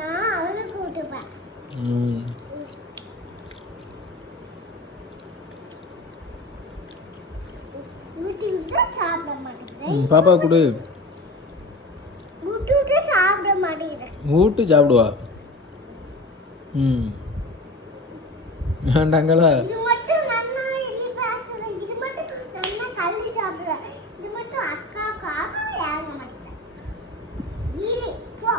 நான் அவளுக்கு ஊட்டுவேன். பாப்பா கொடு. சாப்பிட மாட்டேங்கிறேன். ஊட்டு சாப்பிடுவா. வேண்டாங்களா? இது மட்டும் நன்னா இல்லி பேசுறேன். இது மட்டும் நன்னா கல்லி சாப்பிடுறேன். இது மட்டும் அக்கா காக்கா ஏங்க மாட்டேன். நீ போ.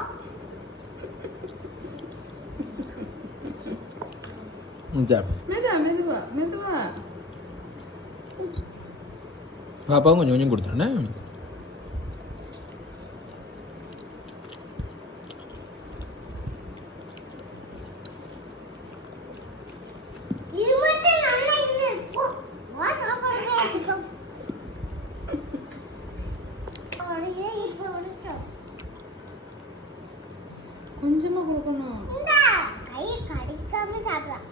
மெதுவா பாப்பாவும் கொஞ்சம் கொஞ்சம் கொடுத்துருண்ணே. கொஞ்சமா கொடுக்கணும். கை கடிக்காம சாப்பிடலாம்.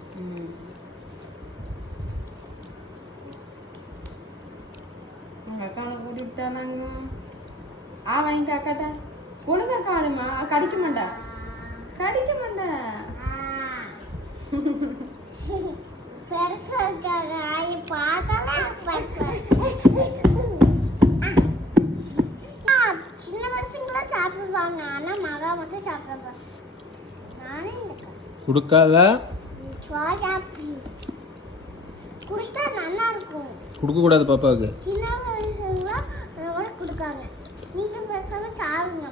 அக்காவை கூட்டிட்டானாங்க. வாங்கிட்டு அக்காட்டா ஒழுங்கா காணுமா. கடிக்க மாட்டா. பெருசா இருக்காங்க. சின்ன பசங்களா சாப்பிடுவாங்க. ஆனா மகா மட்டும் சாப்பிடுவாங்க. நானே கொடுக்காத. கொடுத்தா நல்லா இருக்கும். கொடுக்க கூடாது பாப்பாவுக்கு. சின்ன பசங்களா கொடுக்காங்க. நீங்க பேசாம சாப்பிடுங்க.